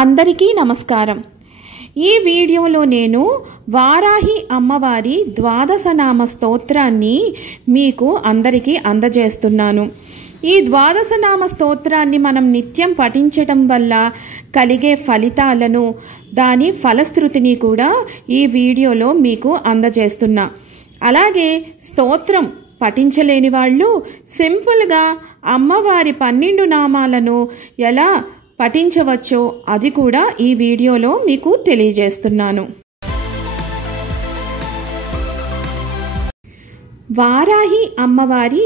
అందరికీ నమస్కారం। ఈ వీడియోలో నేను వారాహి అమ్మవారి ద్వాదశ నామ స్తోత్రాన్ని మీకు అందరికీ అందజేస్తున్నాను। ఈ ద్వాదశ నామ స్తోత్రాన్ని మనం నిత్యం పఠించడం వల్ల కలిగే ఫలితాలను దాని ఫలశ్రుతిని కూడా ఈ వీడియోలో మీకు అందజేస్తున్నా। అలాగే స్తోత్రం పఠించలేని వాళ్ళు సింపుల్గా అమ్మవారి 12 నామాలను ఎలా పఠించవచ్చో అది కూడా ఈ వీడియోలో మీకు తెలియజేస్తున్నాను। వారాహి అమ్మవారి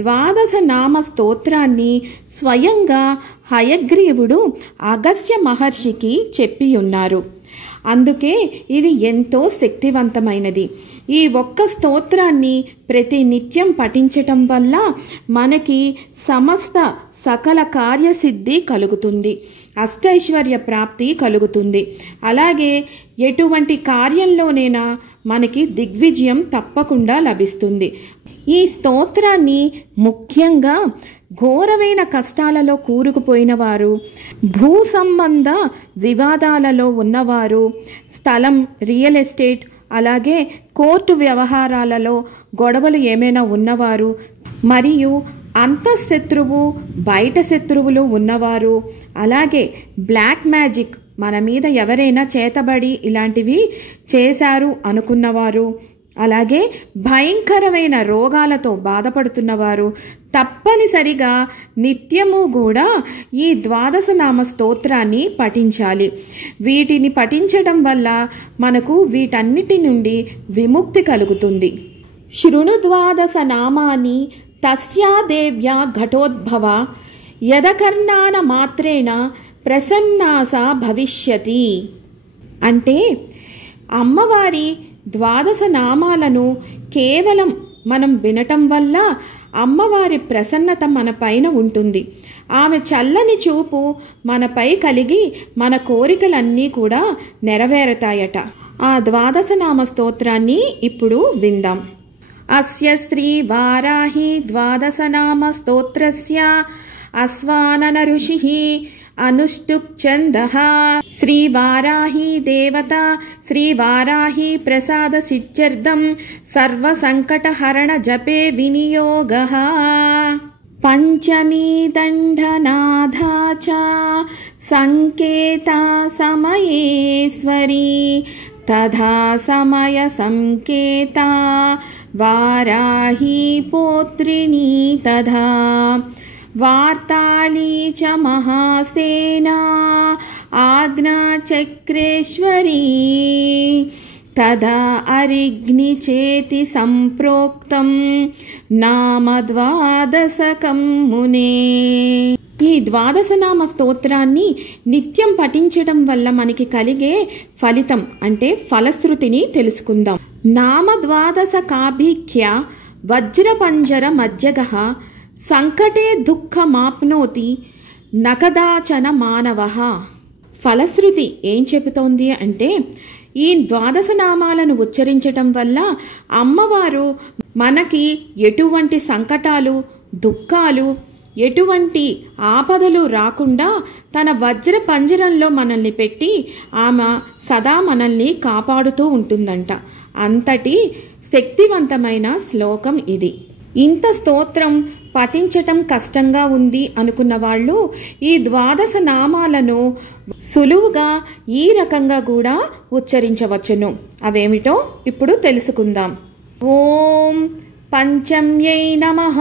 ద్వాదశ నామ స్తోత్రాన్ని స్వయంగా హయగ్రీవుడు అగస్త్య మహర్షికి చెప్పి ఉన్నారు। అందుకే ఇది ఎంతో శక్తివంతమైనది। ఈ ఒక్క స్తోత్రాన్ని ప్రతి నిత్యం పఠించటం వల్ల మనకి సమస్త సకల కార్యసిద్ధి కలుగుతుంది, అష్టైశ్వర్య ప్రాప్తి కలుగుతుంది। అలాగే ఎటువంటి కార్యంలోనైనా మనకి దిగ్విజయం తప్పకుండా లభిస్తుంది। ఈ స్తోత్రాన్ని ముఖ్యంగా ఘోరమైన కష్టాలలో కూరుకుపోయిన వారు, భూ సంబంధ వివాదాలలో ఉన్నవారు, స్థలం, రియల్ ఎస్టేట్, అలాగే కోర్టు వ్యవహారాలలో గొడవలు ఏమైనా ఉన్నవారు, మరియు అంతఃశత్రువు బయట శత్రువులు ఉన్నవారు, అలాగే బ్లాక్ మ్యాజిక్ మన మీద ఎవరైనా చేతబడి ఇలాంటివి చేశారు అనుకున్నవారు, అలాగే భయంకరమైన రోగాలతో బాధపడుతున్నవారు తప్పనిసరిగా నిత్యము కూడా ఈ ద్వాదశ నామ స్తోత్రాన్ని పఠించాలి। వీటిని పఠించడం వల్ల మనకు వీటన్నిటి నుండి విముక్తి కలుగుతుంది। శృణు ద్వాదశ నామాని తస్యా దేవ్యా ఘటోద్భవ యదకర్ణాన మాత్రేణ ప్రసన్నాస భవిష్యతి। అంటే అమ్మవారి ద్వాదశ నామాలను కేవలం మనం వినటం వల్ల అమ్మవారి ప్రసన్నత మన పైన ఉంటుంది। ఆమె చల్లని చూపు మనపై కలిగి మన కోరికలన్నీ కూడా నెరవేరతాయట। ఆ ద్వాదశ నామ స్తోత్రాన్ని ఇప్పుడు విందాం। అస్య శ్రీ వారాహి ద్వాదశ నామ స్తోత్రస్య అశ్వానన ఋషిః అనుష్టుప్ ఛందః శ్రీ వారాహి దేవత శ్రీ వారాహి ప్రసాద సిద్ధ్యర్థం సర్వ సంకట హరణ జపే వినియోగః। పంచమీ దండనాథా చ సంకేతా సమయేశ్వరీ తథా సమయ సంకేతా వారాహి పౌత్రిణీ తథా వార్తాళీ చ మహాసేనా ఆజ్ఞాచక్రేశ్వరీ తదా అరిగ్ని చేతి సంప్రోక్తం నామ ద్వాదశకం మునే। ఈ ద్వాదశనామ స్తోత్రాన్ని నిత్యం పఠించడం వల్ల మనకి కలిగే ఫలితం అంటే ఫలశ్రుతిని తెలుసుకుందాం। నామ ద్వాదశ కాభిఖ్య వజ్రపంజర మధ్యగః సంకటే దుఃఖమాప్నోతి నకదాచన మానవః। ఫలశ్రుతి ఏం చెబుతోంది అంటే ఈ ద్వాదశ నామాలను ఉచ్చరించటం వల్ల అమ్మవారు మనకి ఎటువంటి సంకటాలు, దుఃఖాలు, ఎటువంటి ఆపదలు రాకుండా తన వజ్ర పంజరంలో మనల్ని పెట్టి ఆమె సదా మనల్ని కాపాడుతూ ఉంటుందంట। అంతటి శక్తివంతమైన శ్లోకం ఇది। ఇంత స్తోత్రం పఠించటం కష్టంగా ఉంది అనుకున్న వాళ్ళు ఈ ద్వాదశ నామాలను సులువుగా ఈ రకంగా కూడా ఉచ్చరించవచ్చును। అవేమిటో ఇప్పుడు తెలుసుకుందాం। ఓం పంచమ్యై నమః,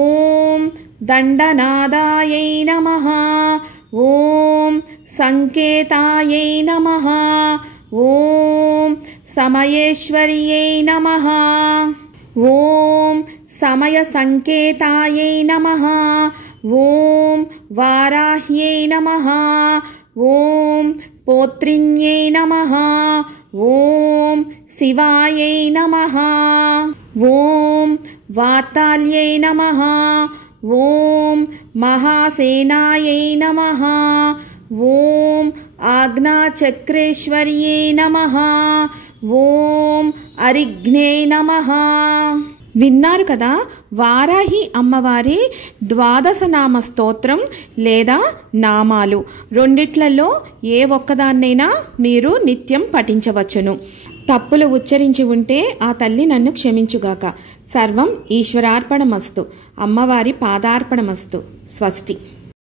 ఓం దండనాదాయై నమః, ఓం సంకేతాయై నమః, ఓం సమయేశ్వర్యై నమః, ఓం సమయ సంకేతాయై నమః, ఓం వారాహ్యై నమః, ఓం పౌత్రిణ్యై నమః, ఓం శివాయై నమః, ఓం వార్తాళ్యై నమః, ఓం మహాసేనాయై నమః, ఓం ఆజ్ఞాచక్రేశ్వర్యై నమః, ఓం అరిఘ్నే నమః। విన్నారు కదా, వారాహి అమ్మవారి ద్వాదశనామ స్తోత్రం లేదా నామాలు రెండిట్లలో ఏ ఒక్కదాన్నైనా మీరు నిత్యం పఠించవచ్చును. తప్పులు ఉచ్చరించి ఉంటే ఆ తల్లి నన్ను క్షమించుగాక. సర్వం ఈశ్వరార్పణమస్తు. అమ్మవారి పాదార్పణమస్తు. స్వస్తి.